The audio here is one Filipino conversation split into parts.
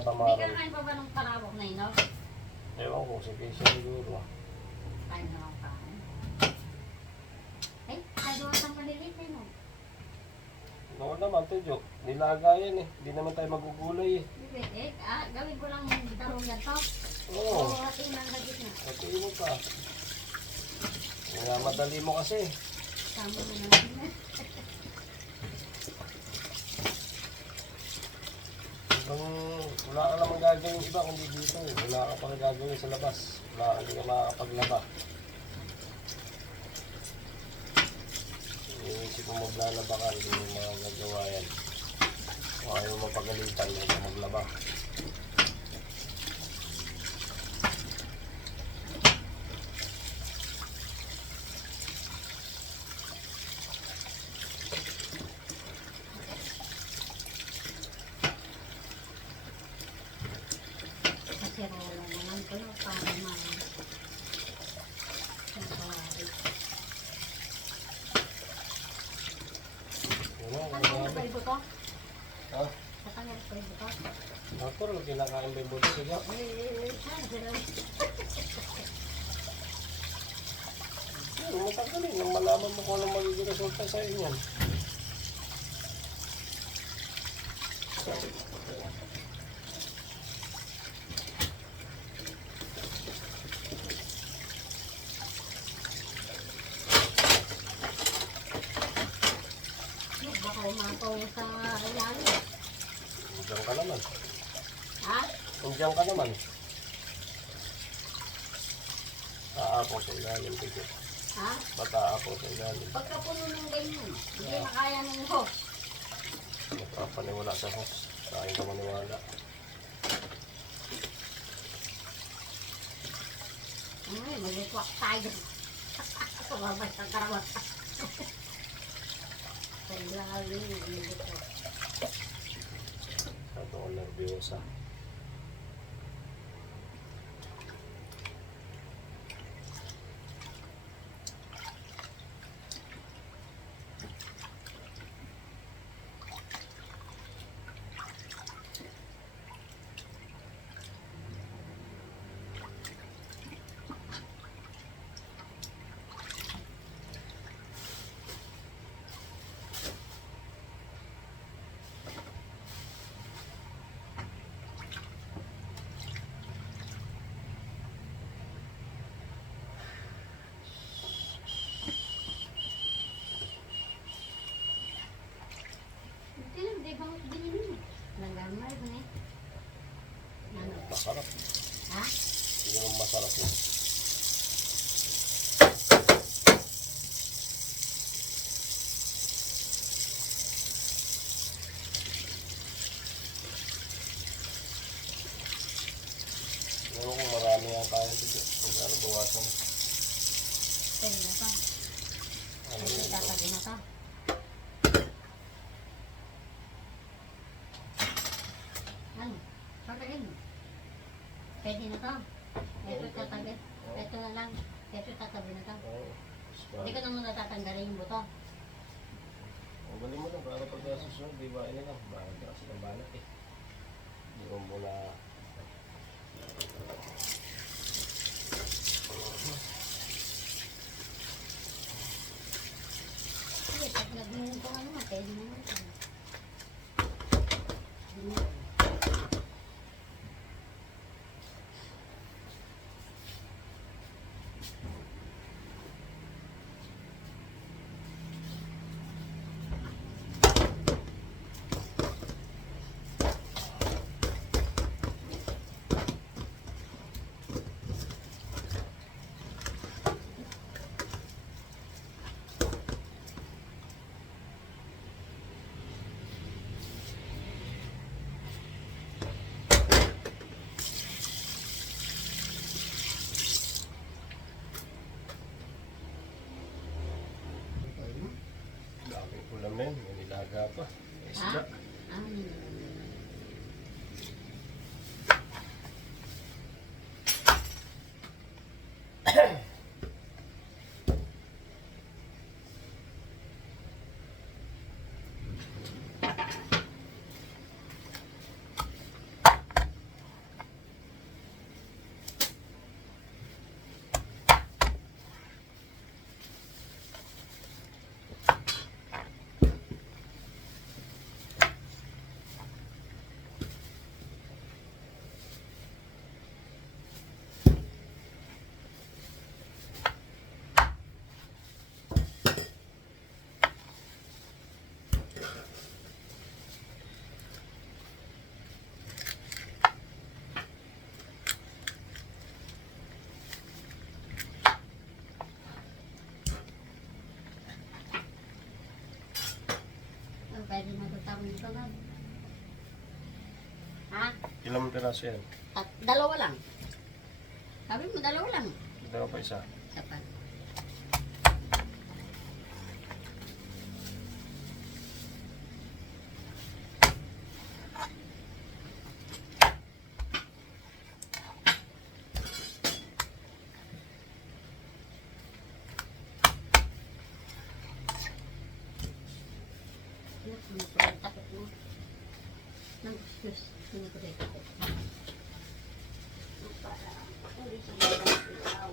ba May maroon? kakain pa ba ng parawak na ino? Ewan ko, sige siguro. Kain na lang kain. Ay, nagawa ng maliliit eh, no? Oo naman, Tidyo. Nilaga yan eh. Hindi naman tayo magugulay eh. Bibit, gawin ko lang yung tarong yan to. Oo. Oo, ating lang na gitna. Pati mo pa. Nga madali mo kasi. Tama na naman. Wala ka naman gagawin iba kundi dito eh. Wala ka pang gagawin sa labas. Hindi ka makakapaglaba. Iisip mo maglalaba ka, hindi mo magagawa yan. Kung ayaw mo mapagalitan, hindi ka maglaba. Kasi rola naman ko no, para Ano pa ibo to? Ha? Katanggal pa ibo to? Ako rin, kinakain ba yung buto siya? Saan sila? Matanggalin, nang malaman mo kung anong magiging resulta sa inyo. Baka umapaw sa ilalim. Diyan ka naman. Ha? Diyan ka naman. Aapaw sa ilalim, Tidyo. Ha? Ba't aapaw sa ilalim? Pagka puno ng ganyan, hindi makaya ng host. Napapaniwala sa host. Sa akin ka maniwala. Mag-retwak tayo. Kumabay sa karawat. Sa ilalim, mag-retwak. Ito ko nervyosa. Hindi ba binili mo? Nagamay ba eh? Masarap. Ha? Hindi naman masarap yun. Ewan kung marami ang kain dito. Kung ano bawasan. Pwede na to. Ano Pwede yun? tatagi na to. Ano? Tatagin mo. Pwede na to. Ito tatagin. Ito na lang. Ito tatabi na to. Oo. Hindi ko naman natatanggalin yung buto. Ang galing mo lang. Para pag nasusunod, di ba? Ano lang. Bakit kasi ng balat eh. Hindi mo muna. Sige, pag nagminin ko ano, pwede naman ito. Ilang piraso yan? At dalawa lang. Sabi mo, dalawa lang. Dalawa pa isa. Sapat. Takot mo. Nang Diyos, hindi ko rin takot. Para, hindi siya magalaw.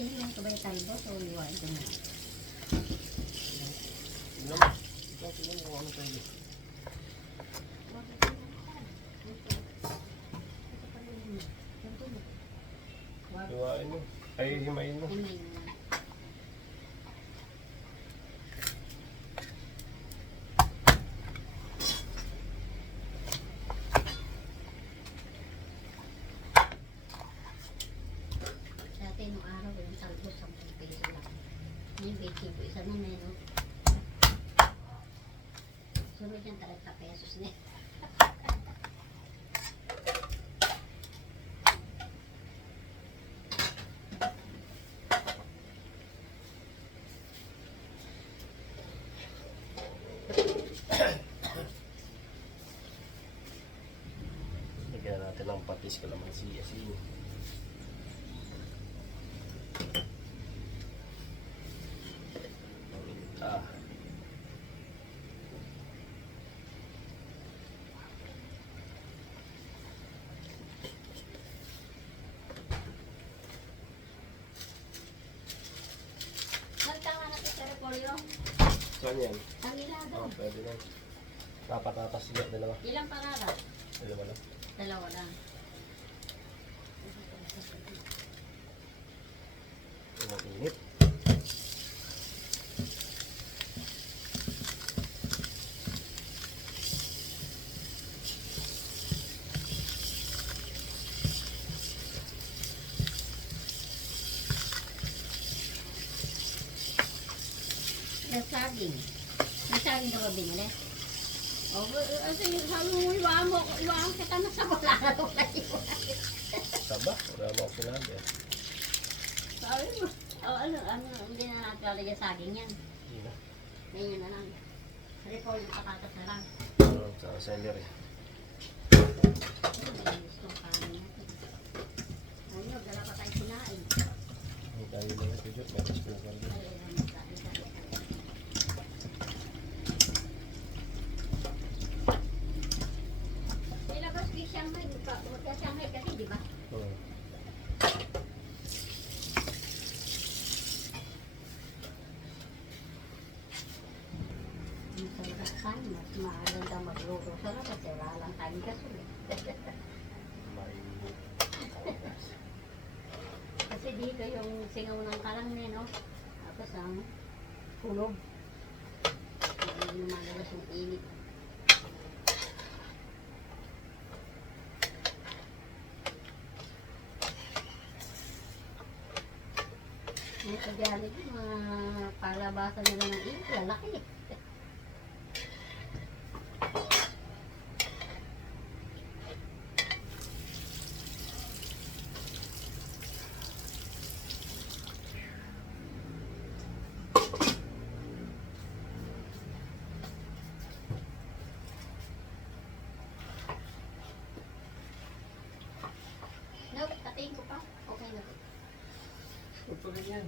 Ini yung kabay tayo so iwain ko na. Tignan mo. Tignan mo kung ano tayo. Hiwain mo. Ay, himayin mo. Dati nung araw yung talbos 10 peso lang. Ngayon 20 po isa na meron. Sunod yung 30 pesos na. Lagyan natin ng patis kalamansi asin. Ah. Magtama natin sa repolyo. Saan yan? Ang ilado. Oh, pwede lang. Dapat siya dalawa. Ilang parada? Dalawa lang. Dalawa lang. Ang init. Yung saging. May saging ka ba binili? O, sabi mo, iwaan kita na sa wala na ito kayo. Saba? Wala mo ako sinabi. Sabi mo, hindi na natin lalagyan saging yan. Hindi na. Ganyan na lang. Repolyo patatas na lang. Sa celery. Ay, gusto kanin natin. Ayun, dala pa tayo sinain. Ang tayo na yung pidyo. Meron sa pinakal din. Nilabas ko yung Shanghai. Magka-Shanghai kasi, di ba? Masarap mas maganda magluto sa labas. Wala lang tayong gasol. Mainit. Kasi dito yung singaw ng karang no? Tapos ang kulog. Hindi lumalagas yung init. Yung kadyalik, mga palabasan nila ng init, lalaki. Nope, tatiin ko pa. Okay na to. Ito rin yan.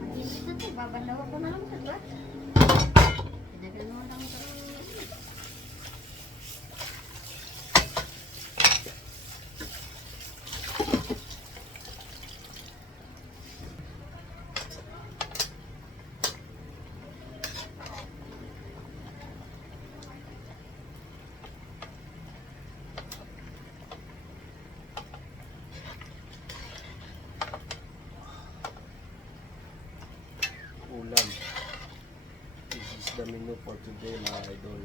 Mag-init na to. Babanlaw ko na lang sa glass. Pinaganoon lang ito. ulam. This is the menu for today mga idol.